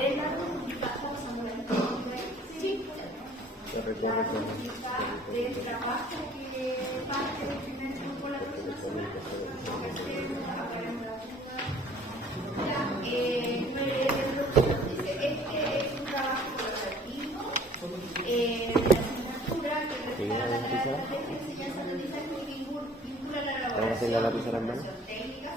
ver la rúbrica, pasando la sí, la rúbrica del trabajo que parte del primer grupo la próxima semana, dice, este es un trabajo colaborativo de la asignatura que refleja la estrategia de enseñanza-aprendizaje que vincula la elaboración de información técnica,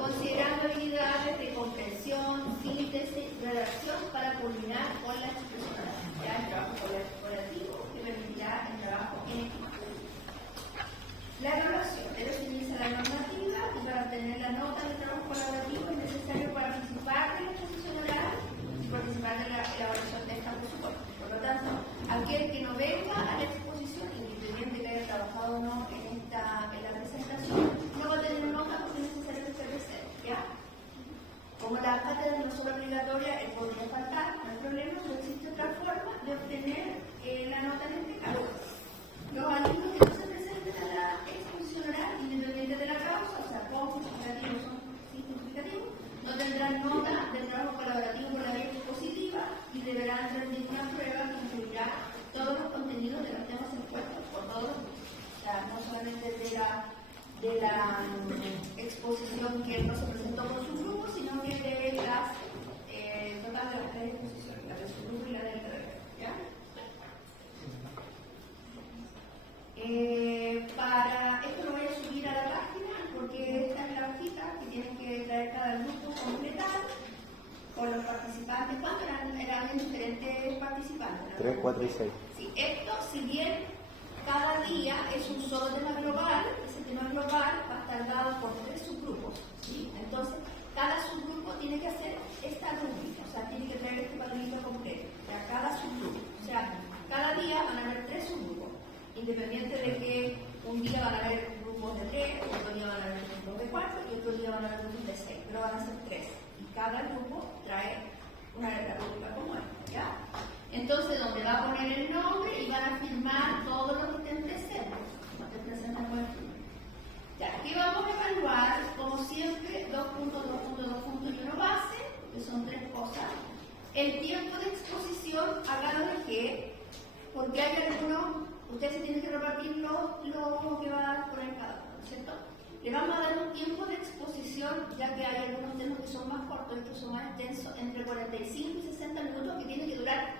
considerando habilidades de comprensión, síntesis, redacción para culminar con la expresión oral. Ya el trabajo colaborativo que permitirá el trabajo en equipo. La evaluación debe seguirse a la normativa y para obtener la nota del trabajo colaborativo es necesario participar de la exposición oral y participar de la elaboración de esta, por supuesto. Por lo tanto, aquel que no venga a la exposición, independiente que haya trabajado o no en la presentación, no va a tener nota porque es necesario que se reserve, ¿ya? Como la cátedra no es obligatoria, él podría faltar, no hay problema, no existe otra forma de obtener la nota en este caso. Los alumnos que no se presenten a la exposición oral, independiente de la causa, o sea, con justificativo o sin justificativo, no tendrán nota del trabajo colaborativo por la ley expositiva y deberán rendir una prueba que incluirá todos los contenidos de los temas expuestos por todos los grupos. O sea, no solamente de la exposición que él no se presentó con su grupo, sino que de las total de las tres exposiciones, la de su grupo y la del terreno. ¿Ya? Para esto lo voy a subir a la página porque esta es la hojita que tienen que traer cada grupo completado con los participantes. ¿Cuántos eran diferentes participantes? 3, 4 y 6. Sí, esto, si bien cada día es un solo tema global, ese tema global va a estar dado por 3 subgrupos. ¿Sí? Entonces, cada subgrupo tiene que hacer esta rúbrica, o sea, tiene que traer este cuadrito completo. O sea, cada subgrupo. O sea, cada día van a haber 3 subgrupos. Independiente de que un día van a haber grupos de 3, otro día van a haber grupos de 4 y otro día van a haber grupos de 6, pero van a ser 3. Y cada grupo trae una rúbrica como esta, ¿ya? Entonces, donde va a poner el nombre y van a firmar todos los que estén presentes. No te presentan con el firma. Ya, aquí vamos a evaluar, como siempre, 2 puntos, 2 puntos, 2 puntos y 1 base, que son 3 cosas. El tiempo de exposición, hágalo de qué, porque hay algunos. Ustedes se tienen que repartir lo que va a poner cada uno, ¿cierto? Le vamos a dar un tiempo de exposición, ya que hay algunos temas que son más cortos, estos son más extensos, entre 45 y 60 minutos, que tienen que durar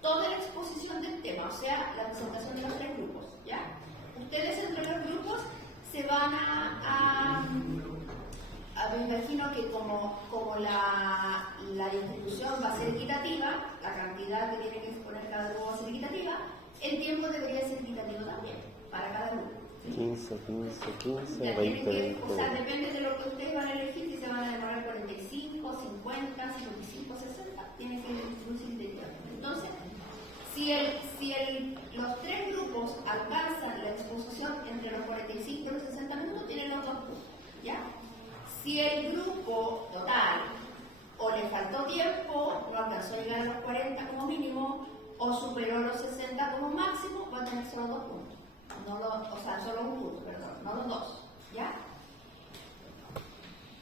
toda la exposición del tema, o sea, la presentación de los 3 grupos, ¿ya? Ustedes entre los grupos se van me imagino que como la distribución va a ser equitativa, la cantidad que tiene que exponer cada grupo va a ser equitativa, el tiempo debería ser equitativo también, para cada grupo. ¿Sí? 15, 20, 20. O sea, depende de lo que ustedes van a elegir, si se van a demorar 45, 50, 55, 60, tienen que introducir equitativamente. Entonces, si los 3 grupos alcanzan la exposición entre los 45 y los 60 minutos, tienen los 2 puntos, ¿ya? Si el grupo total o le faltó tiempo, no alcanzó a llegar a los 40 como mínimo, o superó los 60 como máximo, va a tener solo 2 puntos. O sea, solo un punto, perdón, no los 2, ¿ya?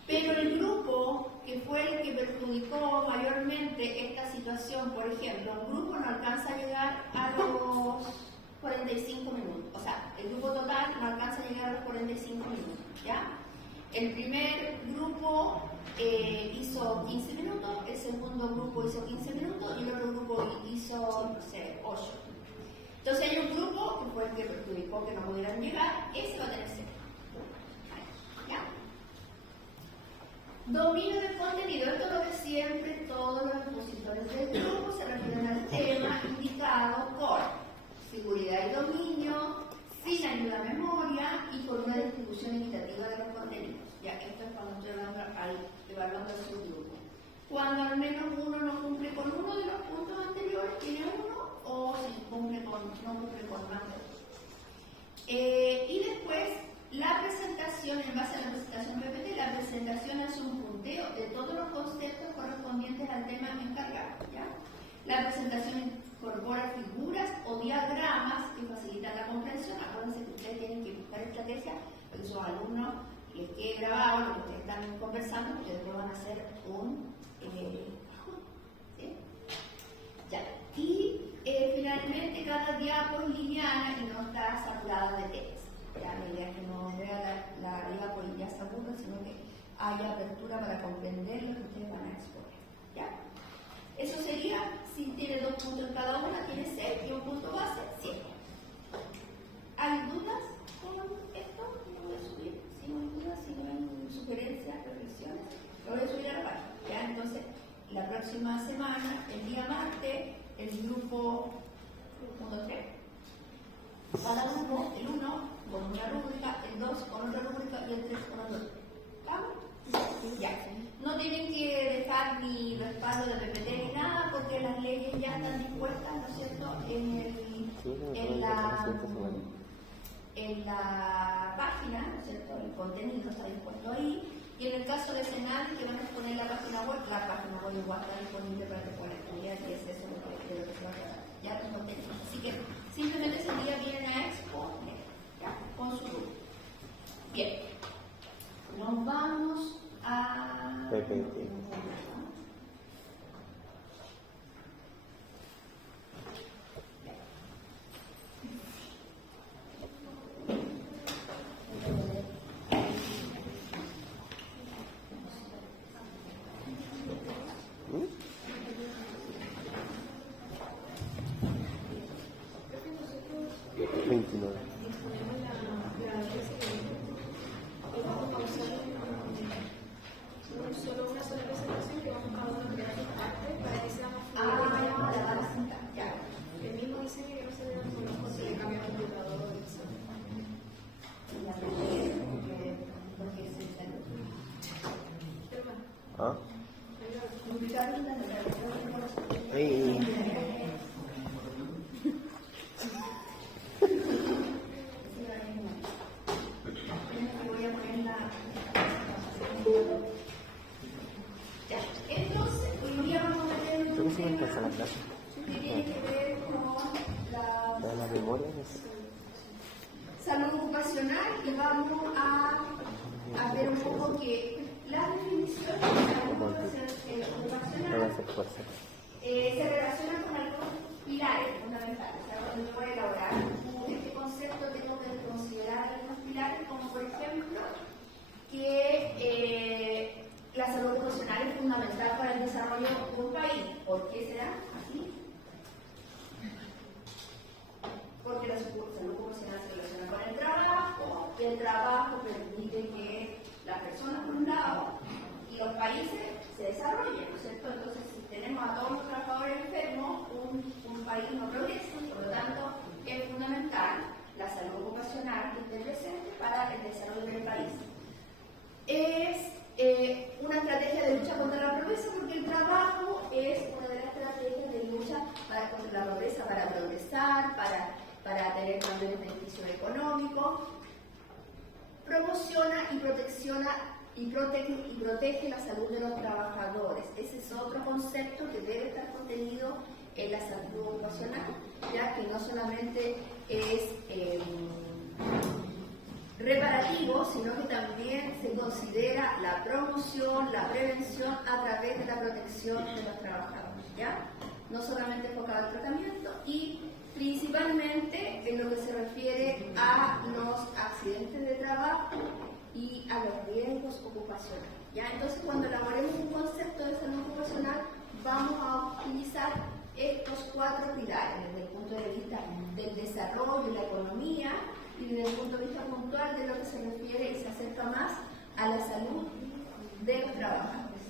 Pero el grupo que fue el que perjudicó mayormente esta situación, por ejemplo, un grupo no alcanza a llegar a los 45 minutos, o sea, el grupo total no alcanza a llegar a los 45 minutos, ¿ya? El primer grupo hizo 15 minutos, el segundo grupo hizo 15 minutos y el otro grupo hizo, no sé, 8. Entonces hay un grupo que fue el que perjudicó que no pudieran llegar, ese va a tener 0. ¿Ya? Dominio del contenido, esto es lo que siempre todos los expositores del grupo se refieren al tema indicado por seguridad y dominio, sin ayuda a memoria y con una distribución equitativa de los contenidos. Ya, esto es cuando estoy evaluando el subgrupo. Cuando al menos uno no cumple con uno de los puntos anteriores, tiene 1, o si no cumple con más de 2. Y después, la presentación, en base a la presentación PPT, la presentación es un punteo de todos los conceptos correspondientes al tema encargado, ¿ya? La presentación incorpora figuras o diagramas que facilitan la comprensión. Acuérdense que ustedes tienen que buscar estrategias, porque sus alumnos les quede grabado lo que ustedes están conversando, porque después van a hacer un para comprender lo que ustedes van a exponer. ¿Ya? Eso sería, si tiene 2 puntos en cada una, tiene 6 y un punto base, 7. ¿Hay dudas con esto? Lo voy a subir. Si no hay dudas, si no hay sugerencias, reflexiones, lo voy a subir a la página. ¿Ya? Entonces, la próxima semana, el día martes, el grupo 1-3. Cada grupo, el 1 con una rúbrica, el 2 con otra rúbrica y el 3 con otra rúbrica. ¿Vamos? Ya. No tienen que dejar ni respaldo de PPT ni nada porque las leyes ya están dispuestas, ¿no es cierto?, en la página, ¿no es cierto?, el contenido está dispuesto ahí. Y en el caso de Senado, que van a exponer la página web igual está disponible para que puedan estudiar y es eso de lo que se va a tratar. Ya los contenidos. Así que simplemente ese día vienen a exponer, ¿ya? Con su grupo. Bien. Nos vamos a... PPT. ¿Ah? Hey. Ya, entonces, hoy día vamos a ver un ¿Cómo se tema empieza la clase? que tiene que ver con ¿De la memoria? salud ocupacional y vamos a ver un poco que la definición de salud ocupacional se relaciona con algunos pilares fundamentales. O sea, cuando yo voy a elaborar este concepto tengo que considerar algunos pilares como por ejemplo que la salud ocupacional es fundamental para el desarrollo de un país. ¿Por qué será así? Porque la salud ocupacional se relaciona con el trabajo permite que las personas por un lado y los países se desarrollen, ¿no es cierto? Entonces, si tenemos a todos los trabajadores enfermos, un país no progresa, por lo tanto, es fundamental la salud ocupacional que esté presente para el desarrollo del país. Es una estrategia de lucha contra la pobreza porque el trabajo es una de las estrategias de lucha contra la pobreza, para progresar, para tener mayores beneficios económicos. Promociona y protege la salud de los trabajadores. Ese es otro concepto que debe estar contenido en la salud ocupacional, ya que no solamente es reparativo, sino que también se considera la promoción, la prevención a través de la protección de los trabajadores, ¿ya? No solamente enfocado al tratamiento y principalmente en lo que se refiere a los accidentes de trabajo y a los riesgos ocupacionales, ¿ya? Entonces, cuando elaboremos un concepto de salud ocupacional, vamos a utilizar estos 4 pilares desde el punto de vista del desarrollo y la economía y desde el punto de vista puntual de lo que se refiere y se acerca más a la salud de los trabajadores.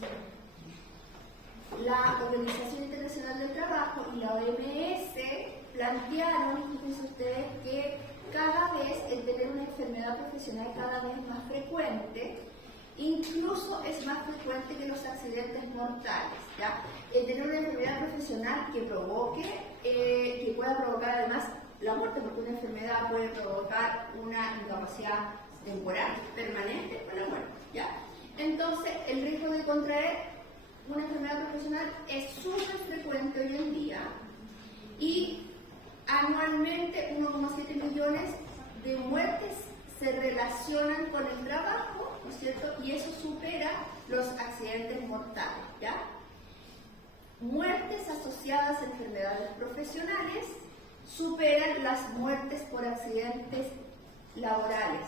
La Organización Internacional del Trabajo y la OMS plantearon, fíjense ustedes, que cada vez el tener una enfermedad profesional cada vez es más frecuente, incluso es más frecuente que los accidentes mortales, ¿ya? El tener una enfermedad profesional que pueda provocar además la muerte, porque una enfermedad puede provocar una incapacidad temporal, permanente o la muerte, ¿ya? Entonces, el riesgo de contraer una enfermedad profesional es súper frecuente hoy en día y anualmente 1,7 millones de muertes se relacionan con el trabajo, ¿no es cierto? Y eso supera los accidentes mortales, ¿ya? Muertes asociadas a enfermedades profesionales superan las muertes por accidentes laborales,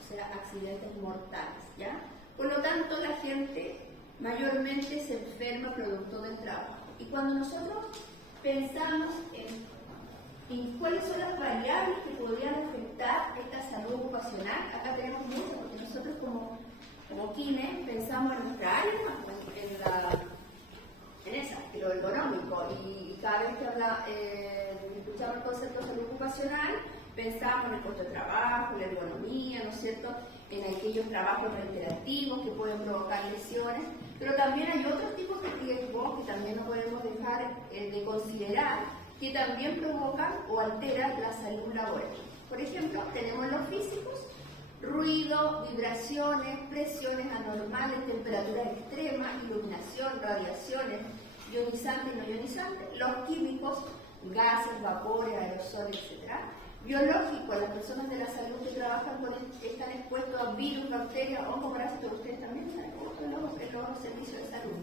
o sea, accidentes mortales, ¿ya? Por lo tanto, la gente mayormente se enferma producto del trabajo. Y cuando nosotros pensamos en cuáles son las variables que podrían afectar esta salud ocupacional, acá tenemos muchas, porque nosotros como Kine pensamos en nuestra área, en lo económico, y cada vez que escuchamos el concepto de salud ocupacional, pensamos en el costo de trabajo, la ergonomía, ¿no es cierto?, en aquellos trabajos reiterativos que pueden provocar lesiones, pero también hay otros tipos de riesgos que también no podemos dejar de considerar, que también provocan o alteran la salud laboral. Por ejemplo, tenemos los físicos: ruido, vibraciones, presiones anormales, temperaturas extremas, iluminación, radiaciones, ionizantes y no ionizantes; los químicos, gases, vapores, aerosoles, etc. Biológicos, las personas de la salud que trabajan están expuestos a virus, bacterias, hongos, parásitos, ustedes también están expuestos en los servicios de salud.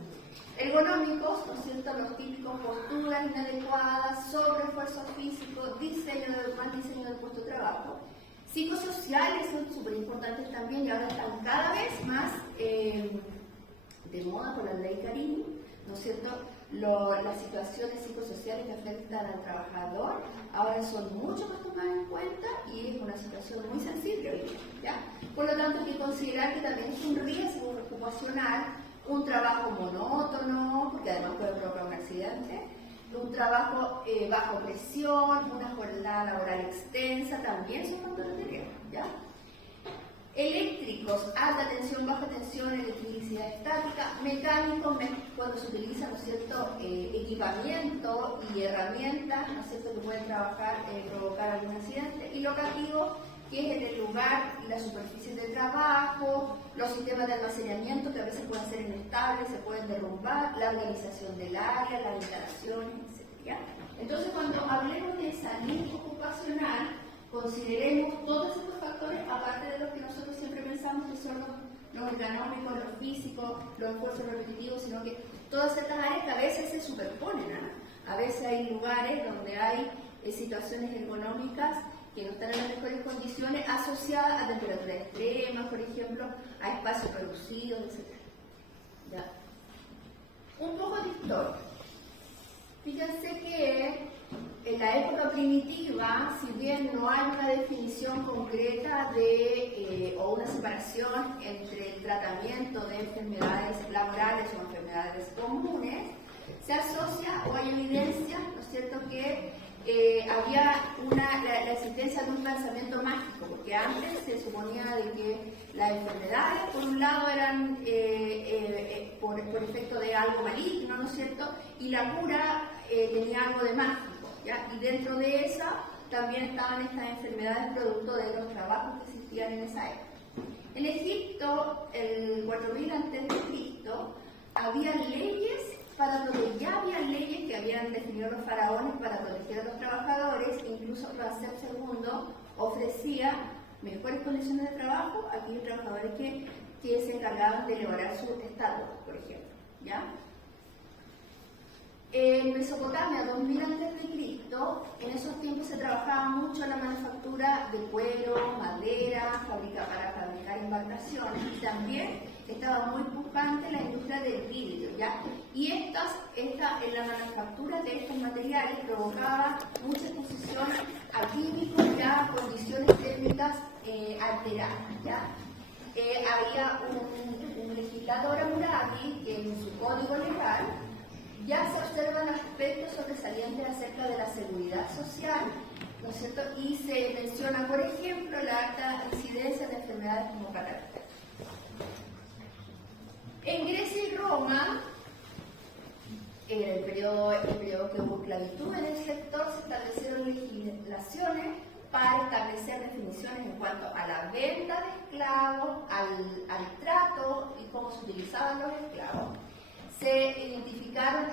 Ergonómicos, ¿no es cierto?, los típicos: posturas inadecuadas, sobreesfuerzo físico, mal diseño del puesto de trabajo. Psicosociales son súper importantes también, y ahora están cada vez más de moda por la ley Carini, ¿no es cierto? Las situaciones psicosociales que afectan al trabajador ahora son mucho más tomadas en cuenta, y es una situación muy sensible hoy día, ¿ya? Por lo tanto, hay que considerar que también es un riesgo ocupacional un trabajo monótono, porque además puede provocar un accidente, un trabajo bajo presión, una jornada laboral extensa, también son factores de riesgo, ¿ya? Eléctricos: alta tensión, baja tensión, electricidad estática. Mecánicos: cuando se utiliza, ¿no es cierto?, equipamiento y herramientas, ¿no es cierto?, que pueden provocar algún accidente. Y locativos, que es en el lugar y la superficie del trabajo, los sistemas de almacenamiento, que a veces pueden ser inestables, se pueden derrumbar, la organización del área, las instalaciones, etc. Entonces, cuando hablemos de salud ocupacional, consideremos todos estos factores, aparte de los que nosotros siempre pensamos que son los ergonómicos, los físicos, los esfuerzos repetitivos, sino que todas estas áreas que a veces se superponen, ¿no? A veces hay lugares donde hay situaciones ergonómicas que no están en las mejores condiciones, asociadas a temperaturas extremas, por ejemplo, a espacios reducidos, etc. ¿Ya? Un poco de historia. Fíjense que en la época primitiva, si bien no hay una definición concreta o una separación entre el tratamiento de enfermedades laborales o enfermedades comunes, se asocia o hay evidencia, ¿no es cierto?, que había la existencia de un pensamiento mágico, porque antes se suponía de que las enfermedades, por un lado, eran por efecto de algo maligno, ¿no es cierto?, y la cura tenía algo de mágico, ¿ya? Y dentro de esa también estaban estas enfermedades producto de los trabajos que existían en esa época. En Egipto, el 4000 a.C., había leyes ya había leyes que habían definido los faraones para proteger a los trabajadores. Incluso Ramsés II ofrecía mejores condiciones de trabajo a aquellos trabajadores que se encargaban de elaborar su estatus, por ejemplo, ¿ya? En Mesopotamia, 2000 a.C., en esos tiempos se trabajaba mucho la manufactura de cuero, madera, para fabricar embarcaciones, y también estaba muy pujante la industria del vidrio, ¿ya? Y en la manufactura de estos materiales provocaba mucha exposición a químicos y a condiciones técnicas alteradas, ¿ya? Había un legislador Hammurabi que en su código legal ya se observan aspectos sobresalientes acerca de la seguridad social, ¿no es cierto? Y se menciona, por ejemplo, la alta incidencia de enfermedades como catarata. En Grecia y Roma, en el periodo que hubo esclavitud en el sector, se establecieron legislaciones para establecer definiciones en cuanto a la venta de esclavos, al trato y cómo se utilizaban los esclavos. Se identificaron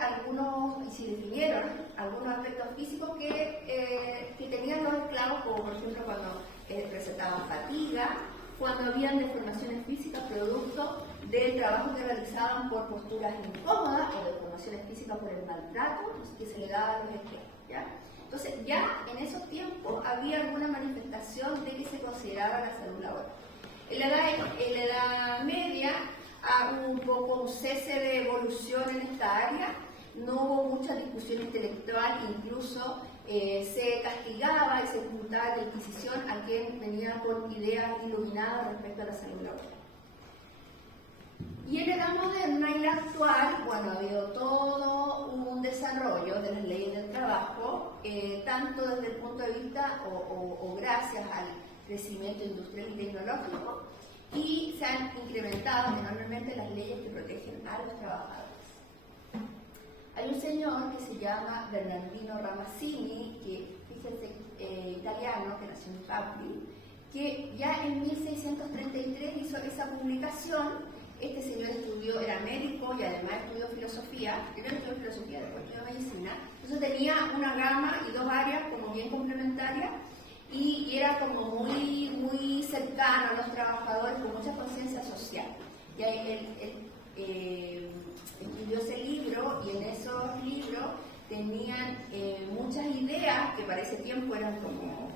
y se definieron algunos aspectos físicos que tenían los esclavos, como por ejemplo cuando presentaban fatiga, cuando habían deformaciones físicas producto del trabajo que realizaban por posturas incómodas o deformaciones físicas por el maltrato que se le daba a los esclavos, ¿ya? Entonces, ya en esos tiempos había alguna manifestación de que se consideraba la salud laboral. En la Edad Media hubo un poco un cese de evolución en esta área, no hubo mucha discusión intelectual, incluso se castigaba y se ocultaba de la Inquisición a quien venía con ideas iluminadas respecto a la salud laboral. Y en la Edad Moderna y la actual, bueno, ha habido todo un desarrollo de las leyes del trabajo, tanto desde el punto de vista o gracias al crecimiento industrial y tecnológico, y se han incrementado enormemente las leyes que protegen a los trabajadores. Hay un señor que se llama Bernardino Ramazzini, que fíjense, italiano, que nació en Capri, que ya en 1633 hizo esa publicación. Este señor era médico y además estudió filosofía, primero estudió filosofía, después estudió medicina, entonces tenía una gama y dos áreas como bien complementarias y era como muy cercano a los trabajadores con mucha conciencia social. Y ahí él escribió ese libro y en esos libros tenían muchas ideas que para ese tiempo eran como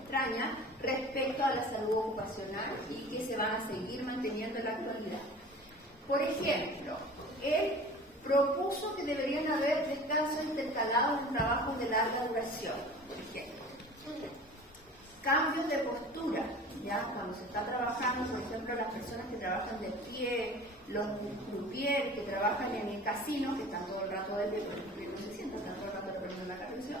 extrañas respecto a la salud ocupacional y que se van a seguir manteniendo en la actualidad. Por ejemplo, él propuso que deberían haber descansos intercalados en trabajos de larga duración, por ejemplo. Cambios de postura, ya cuando se está trabajando, por ejemplo, las personas que trabajan de pie, los croupiers que trabajan en el casino, que están todo el rato de pie, porque no se sientan, están todo el rato repartiendo la carrera.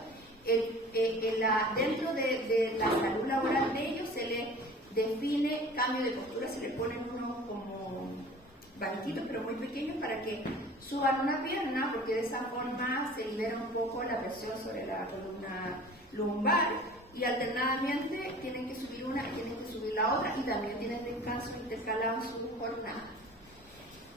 Dentro de la salud laboral de ellos se les define cambio de postura, se le ponen unos como banquitos pero muy pequeños para que suban una pierna, porque de esa forma se libera un poco la presión sobre la columna lumbar, y alternadamente tienen que subir una y tienen que subir la otra, y también tienen descanso intercalado en su jornada.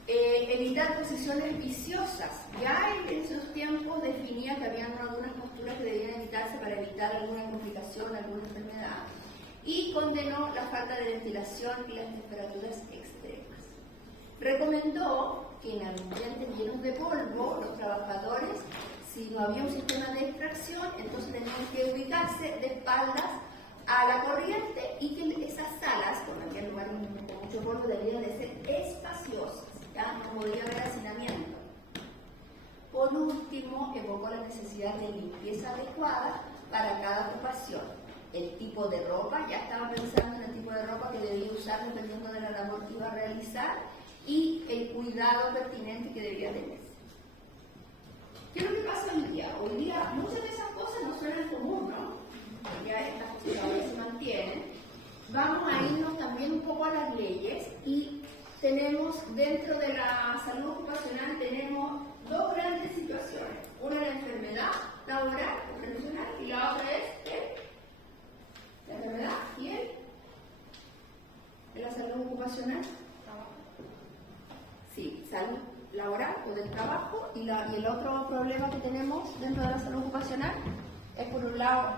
Evitar posiciones viciosas. Ya en esos tiempos definía que había algunas posturas que debían evitarse para evitar alguna complicación, alguna enfermedad, y condenó la falta de ventilación y las temperaturas extremas. Recomendó que en ambientes llenos de polvo los trabajadores, si no había un sistema de extracción, entonces tenían que ubicarse de espaldas a la corriente, y que esas salas, con aquel lugar con mucho polvo, debían de ser espaciosas, ya no podía haber hacinamiento. Por último, evocó la necesidad de limpieza adecuada para cada ocupación. El tipo de ropa, ya estaba pensando en el tipo de ropa que debía usar dependiendo de la labor que iba a realizar, y el cuidado pertinente que debía tener. ¿Qué es lo que pasa hoy día? Hoy día muchas de esas cosas no suenan común, ¿no? Ya estas cosas todavía se mantienen. Vamos a irnos también un poco a las leyes, y tenemos dentro de la salud ocupacional tenemos dos grandes situaciones. Una es la enfermedad laboral o profesional, y la otra es la enfermedad y la salud ocupacional. Sí, salud laboral o del trabajo, y el otro problema que tenemos dentro de la salud ocupacional es, por un lado,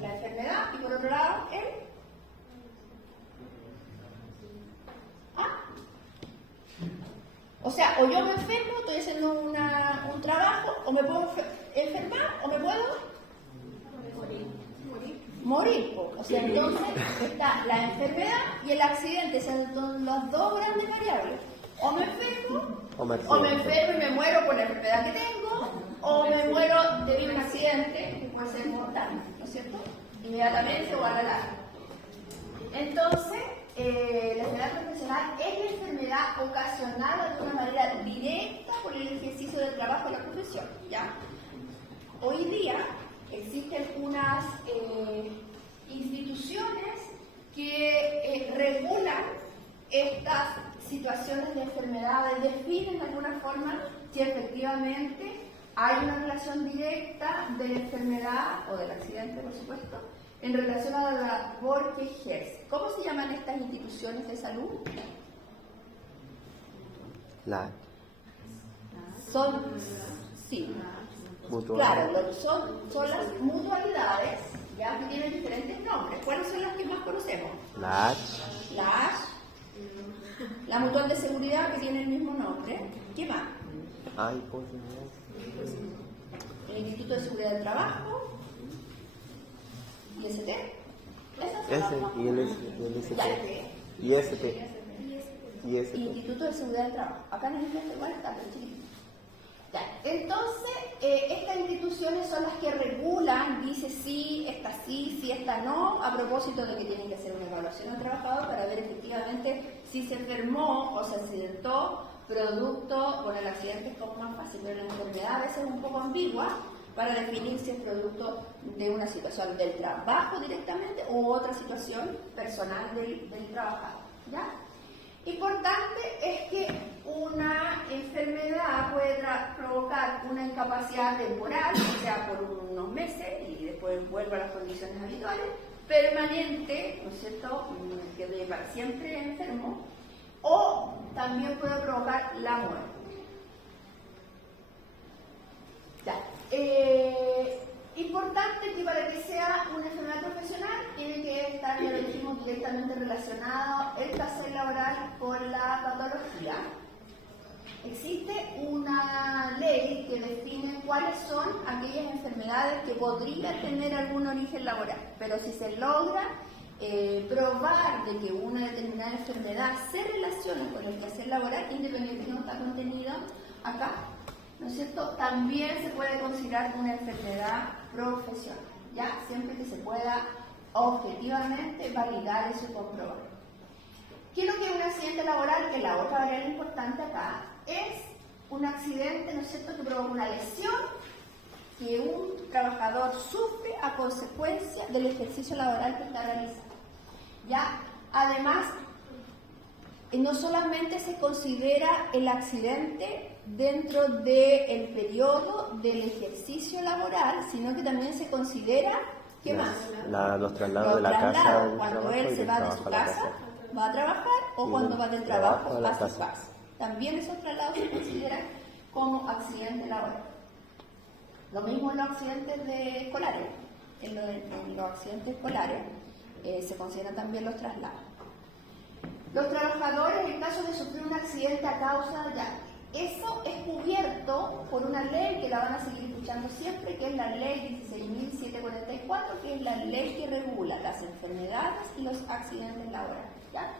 la enfermedad, y por otro lado o sea, o yo me enfermo, estoy haciendo un trabajo, o me puedo enfermar, o me puedo morir. O sea, entonces está la enfermedad y el accidente, son las dos grandes variables. O me enfermo, o me enfermo y me muero por la enfermedad que tengo, o me muero debido a un accidente que puede ser mortal, ¿no es cierto? Inmediatamente o a la larga. Entonces, la enfermedad profesional es la enfermedad ocasionada de una manera directa por el ejercicio del trabajo y la profesión, ¿ya? Hoy día existen unas instituciones que regulan estas situaciones de enfermedades, definen de alguna forma si efectivamente hay una relación directa de la enfermedad o del accidente, por supuesto, en relación a la labor que ejerce. ¿Cómo se llaman estas instituciones de salud? Sí. Claro, son las mutualidades, ya que tienen diferentes nombres. ¿Cuáles son las que más conocemos? La mutual de seguridad, que tiene el mismo nombre. ¿Qué más? El Instituto de Seguridad del Trabajo. ¿IST? Y el ST. ISP. ISP. Instituto de Seguridad del Trabajo. Acá en el inglés igual está, pero chiquitito. Ya. Entonces, estas instituciones son las que regulan, dice sí, esta no, a propósito de que tienen que hacer una evaluación al trabajador para ver efectivamente si se enfermó o se accidentó producto, bueno, el accidente es como más fácil, pero la enfermedad a veces es un poco ambigua para definir si es producto de una situación del trabajo directamente u otra situación personal del trabajador, ¿ya? Importante es que una enfermedad puede provocar una incapacidad temporal, o sea, por unos meses y después vuelve a las condiciones habituales, permanente, ¿no es cierto?, que quede para siempre enfermo, o también puede provocar la muerte. Ya. Importante que para que sea una enfermedad profesional tiene que estar, ya lo dijimos, directamente relacionado el placer laboral con la patología. Existe una ley que define cuáles son aquellas enfermedades que podrían tener algún origen laboral, pero si se logra probar de que una determinada enfermedad se relaciona con el quehacer laboral, independientemente que no está contenido acá, ¿no es cierto?, también se puede considerar una enfermedad profesional, ¿ya? Siempre que se pueda objetivamente validar eso y comprobar. ¿Qué es lo que es un accidente laboral? Que la otra variable importante acá es un accidente, ¿no es cierto?, que provoca una lesión que un trabajador sufre a consecuencia del ejercicio laboral que está realizando, ¿ya? Además, no solamente se considera el accidente dentro del periodo del ejercicio laboral, sino que también se considera, ¿qué más? Los traslados de la casa al cuando trabajo él y se del va de trabajo su a la casa, va a trabajar, o Y cuando del va del trabajo trabajo a la a su casa. casa. También esos traslados se consideran como accidente laboral. Lo mismo en los accidentes escolares. En los accidentes escolares se consideran también los traslados. Los trabajadores, en caso de sufrir un accidente a causa de eso es cubierto por una ley que la van a seguir escuchando siempre, que es la ley 16.744, que es la ley que regula las enfermedades y los accidentes laborales, ¿ya?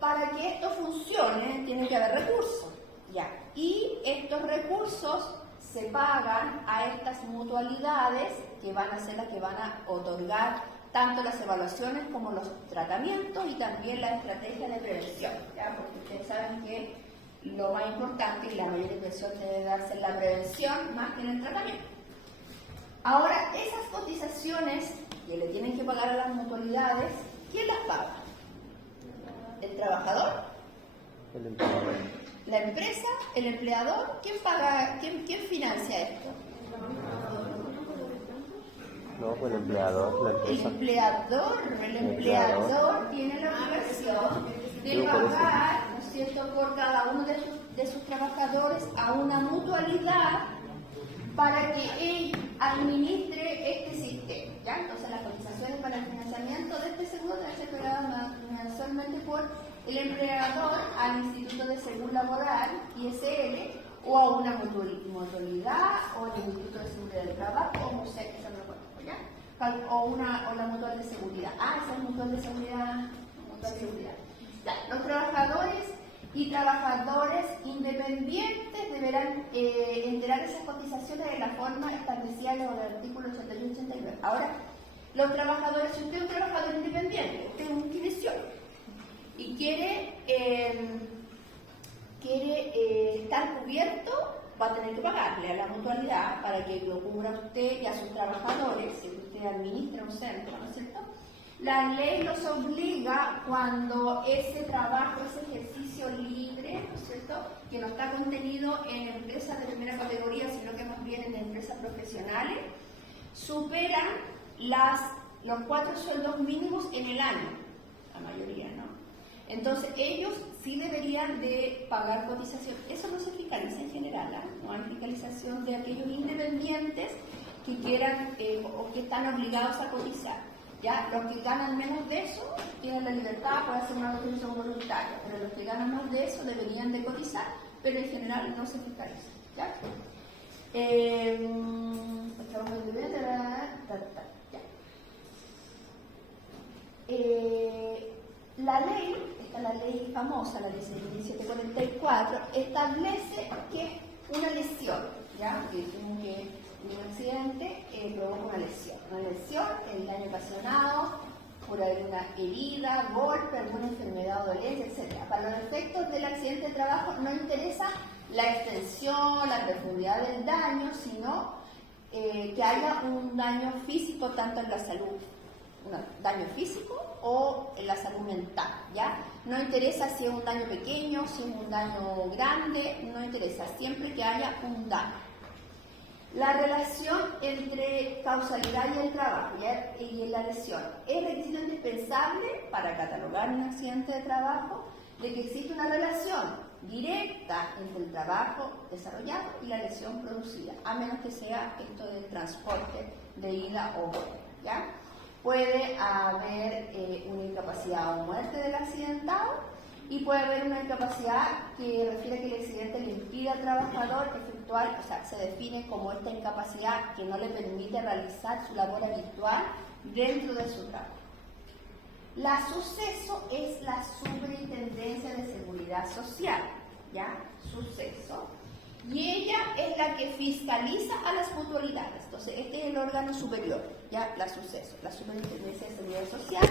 Para que esto funcione tiene que haber recursos, ¿ya? Y estos recursos se pagan a estas mutualidades que van a ser las que van a otorgar tanto las evaluaciones como los tratamientos y también la estrategia de prevención, ¿ya? Porque ustedes saben que lo más importante y la mayor inversión debe darse en la prevención más que en el tratamiento. Ahora, esas cotizaciones que le tienen que pagar a las mutualidades, ¿quién las paga? ¿El trabajador? El empleador. ¿La empresa? ¿El empleador? ¿Quién paga? ¿Quién financia esto? No, pues el empleador, la El empresa. el empleador tiene la obligación de pagar, ¿no es cierto?, por cada uno de sus trabajadores a una mutualidad para que él administre este sistema, ¿ya? Entonces las cotizaciones para el financiamiento de este seguro deben ser pagadas mensualmente por el empleador al Instituto de Seguro Laboral, ISL, o a una mutualidad, o al Instituto de Seguridad del Trabajo, o MUSEC, que se me acuerdo, ¿ya? O la mutual de seguridad. Esa es mutual de seguridad. Mutual de seguridad. Ya. Los trabajadores y trabajadores independientes deberán enterar esas cotizaciones de la forma establecida en los artículos 81 y 89. Ahora, los trabajadores, si usted es un trabajador independiente, usted es un kinesiólogo y quiere estar cubierto, va a tener que pagarle a la mutualidad para que lo cubra usted y a sus trabajadores, si usted administra un centro, ¿no es cierto? La ley los obliga cuando ese trabajo, ese ejercicio libre, ¿no es cierto?, que no está contenido en empresas de primera categoría, sino que más bien en empresas profesionales, superan los 4 sueldos mínimos en el año, la mayoría, ¿no? Entonces ellos sí deberían de pagar cotización. Eso no se fiscaliza en general, ¿eh? No hay fiscalización de aquellos independientes que quieran o que están obligados a cotizar. ¿Ya? Los que ganan menos de eso tienen la libertad, pueden hacer una cotización voluntaria, pero los que ganan más de eso deberían de cotizar, pero en general no se fiscaliza. ¿Ya? La ley, esta es la ley famosa, la ley 1744, establece que es una lesión, ¿ya? Que un accidente provoca una lesión. Una lesión es el daño ocasionado por alguna herida, golpe, alguna enfermedad o dolencia, etc. Para los efectos del accidente de trabajo no interesa la extensión, la profundidad del daño, sino que haya un daño físico tanto en la salud, un daño físico o en la salud mental, ¿ya? No interesa si es un daño pequeño, si es un daño grande, no interesa, siempre que haya un daño. La relación entre causalidad y el trabajo y la lesión es requisito indispensable para catalogar un accidente de trabajo de que existe una relación directa entre el trabajo desarrollado y la lesión producida, a menos que sea esto del transporte de ida o vuelta, ¿ya? Puede haber una incapacidad o muerte del accidentado y puede haber una incapacidad que refiere a que el accidente le impide al trabajador efectuar, o sea, se define como esta incapacidad que no le permite realizar su labor habitual dentro de su trabajo. La suceso es la Superintendencia de Seguridad Social, ¿ya? Suceso. Y ella es la que fiscaliza a las mutualidades. Entonces, este es el órgano superior, ¿ya? La suceso, la Superintendencia de Seguridad Social.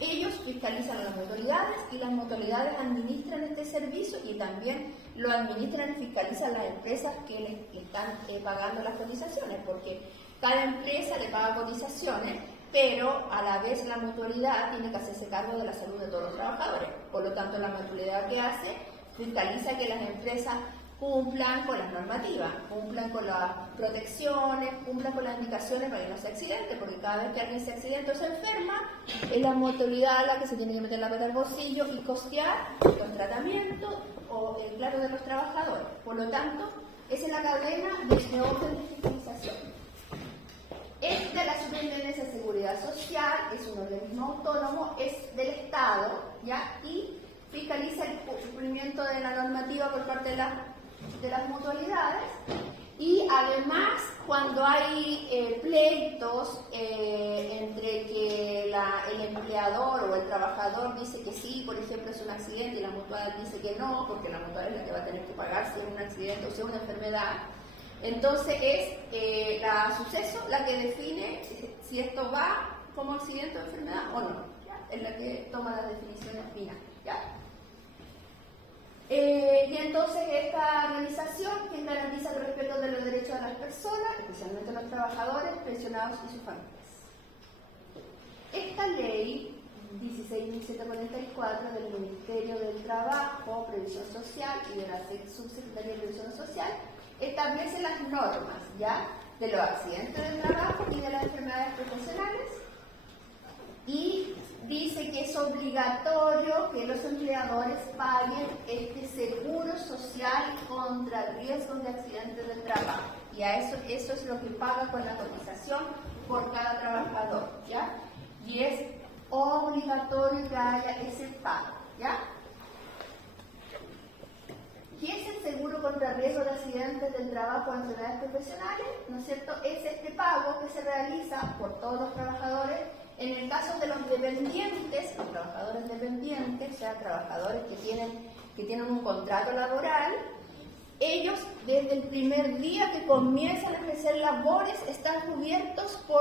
Ellos fiscalizan a las mutualidades y las mutualidades administran este servicio y también lo administran y fiscalizan las empresas que le están pagando las cotizaciones, porque cada empresa le paga cotizaciones, pero a la vez la mutualidad tiene que hacerse cargo de la salud de todos los trabajadores. Por lo tanto, la mutualidad que hace fiscaliza que las empresas cumplan con las normativas, cumplan con las protecciones, cumplan con las indicaciones para que no se accidente, porque cada vez que alguien se accidenta o se enferma, es la mutualidad la que se tiene que meter la pata al bolsillo y costear los tratamientos o el claro de los trabajadores. Por lo tanto, esa es la cadena de orden de fiscalización. Es de la Superintendencia de Seguridad Social, es un organismo autónomo, es del Estado, ¿ya? Y fiscaliza el cumplimiento de la normativa por parte de las mutualidades y además cuando hay pleitos entre que el empleador o el trabajador dice que sí, por ejemplo es un accidente y la mutual dice que no, porque la mutual es la que va a tener que pagar si es un accidente o si es una enfermedad, entonces es la suceso la que define si esto va como accidente o enfermedad o no, ¿ya? Es la que toma las definiciones finales, ¿ya? Y entonces esta organización que garantiza el respeto de los derechos de las personas, especialmente los trabajadores, pensionados y sus familias. Esta ley 16.744 del Ministerio del Trabajo, Previsión Social y de la Subsecretaría de Previsión Social establece las normas, ¿ya?, de los accidentes de trabajo y de las enfermedades profesionales y dice que es obligatorio que los empleadores paguen este seguro social contra riesgos de accidentes de trabajo. Y a eso es lo que paga con la cotización por cada trabajador, ¿ya? Y es obligatorio que haya ese pago, ¿ya? ¿Qué es el seguro contra riesgos de accidentes del trabajo o enfermedades profesionales? ¿No es cierto? Es este pago que se realiza por todos los trabajadores. En el caso de los dependientes, los trabajadores dependientes, o sea, trabajadores que tienen un contrato laboral, ellos desde el primer día que comienzan a ejercer labores están cubiertos por